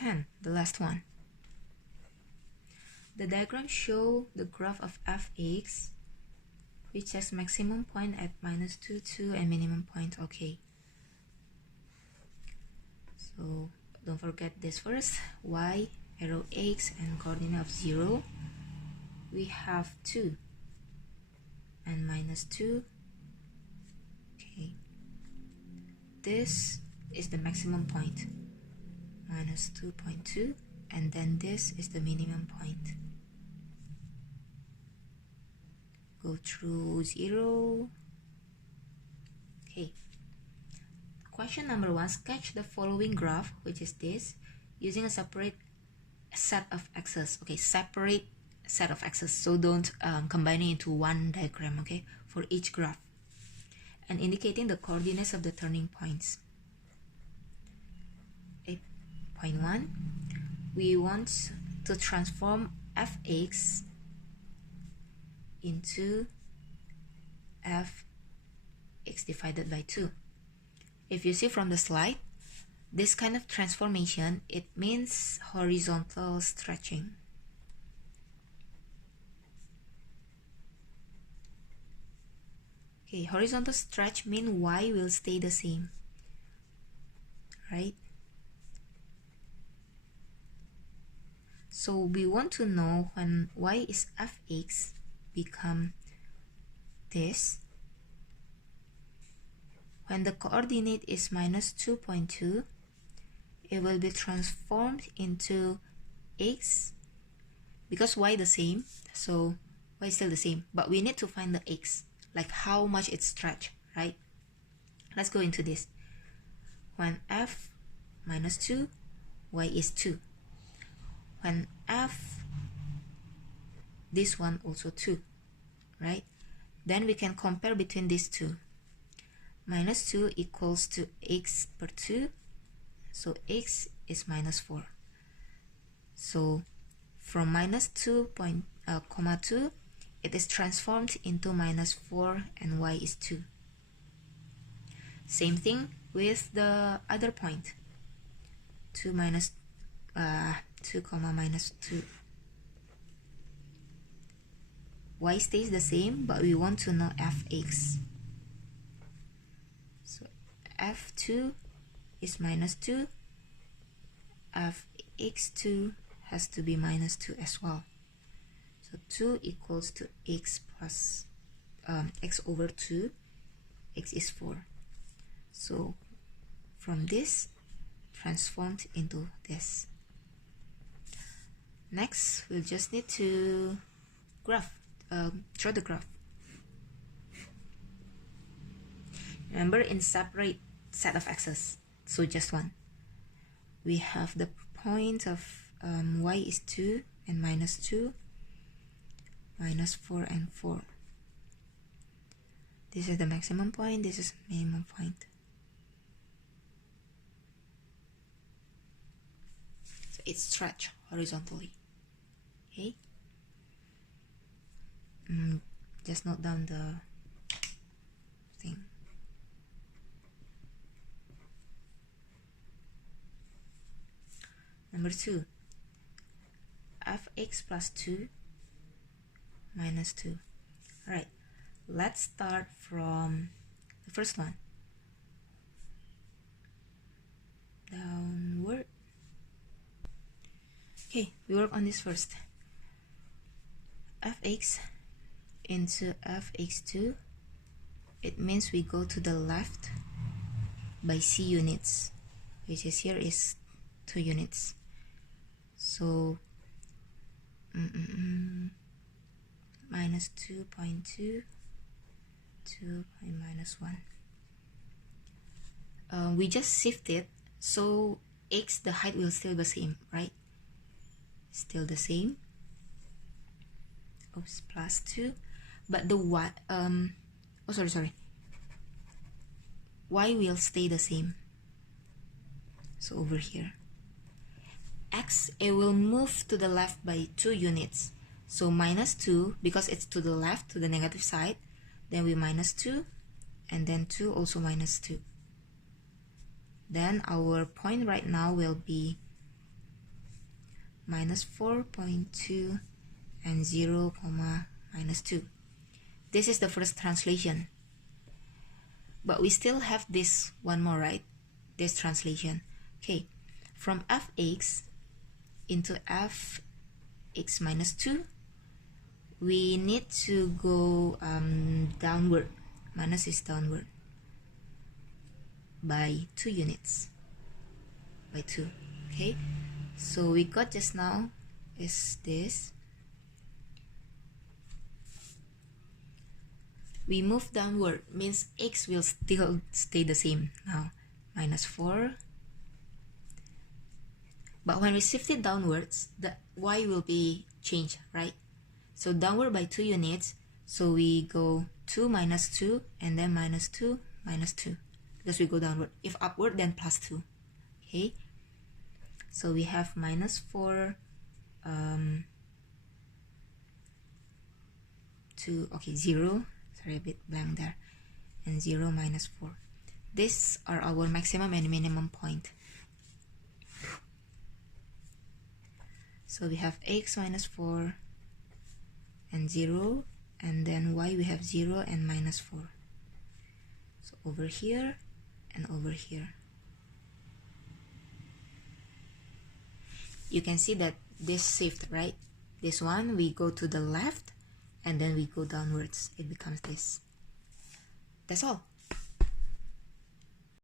10, the last one. The diagram shows the graph of fx, which has maximum point at minus 2, 2 and minimum point, okay. So don't forget this first, y, arrow x and coordinate of 0. We have 2 and minus 2, okay. This is the maximum point, minus 2.2, and then this is the minimum point. Go through 0. Okay. Question number 1, sketch the following graph, which is this, using a separate set of axes. Okay, separate set of axes, so don't combine it into one diagram, okay, for each graph. And indicating the coordinates of the turning points. 8.1, we want to transform fx into fx divided by 2. If you see from the slide, this kind of transformation, it means horizontal stretching. Okay, horizontal stretch means y will stay the same, right? So we want to know when y is fx become this. When the coordinate is minus 2.2, it will be transformed into x, because y the same, so y is still the same, but we need to find the x, like how much it stretched, right? Let's go into this. When f minus 2, y is 2. When f, this one also 2, right? Then we can compare between these two. Minus 2 equals to x per 2, so x is minus 4. So from minus 2, 2, it is transformed into minus 4 and y is 2. Same thing with the other point, 2 minus 2 comma minus 2. Y stays the same, but we want to know fx. So f2 is minus 2, fx2 has to be minus 2 as well. So 2 equals to x plus x over 2, x is 4. So from this, transformed into this. Next, we'll just need to draw the graph. Remember, in separate set of axes, so just one. We have the point of y is 2 and minus 2, minus 4 and 4. This is the maximum point, this is minimum point. So it's stretched horizontally. Okay? Just note down the thing. Number 2, fx plus 2 minus 2. Alright, let's start from the first one. Downward. Okay, we work on this first. Fx into fx2, it means we go to the left by c units, which is here is 2 units. So minus 2.2, 2 minus 1. We just shifted, so x, the height will still the same, right? Still the same. Oops, plus 2, but the y, sorry, y will stay the same. So over here, x, it will move to the left by 2 units. So minus 2, because it's to the left, to the negative side, then we minus 2, and then 2 also minus 2. Then our point right now will be minus 4.2 and 0 comma minus 2. This is the first translation, but we still have this one more, right? This translation. Okay, from fx into fx minus 2, we need to go downward. Minus is downward by 2 units, by 2. Okay, so we got just now is this. We move downward, means x will still stay the same now, minus 4. But when we shift it downwards, the y will be changed, right? So downward by 2 units, so we go 2 minus 2, and then minus 2, minus 2, because we go downward. If upward, then plus 2. Okay, so we have minus 4, 2, okay, 0, sorry, a bit blank there, and 0 minus 4. These are our maximum and minimum point. So we have x minus 4 and 0, and then y we have 0 and minus 4. So over here and over here. You can see that this shift, right? This one, we go to the left, and then we go downwards. It becomes this. That's all.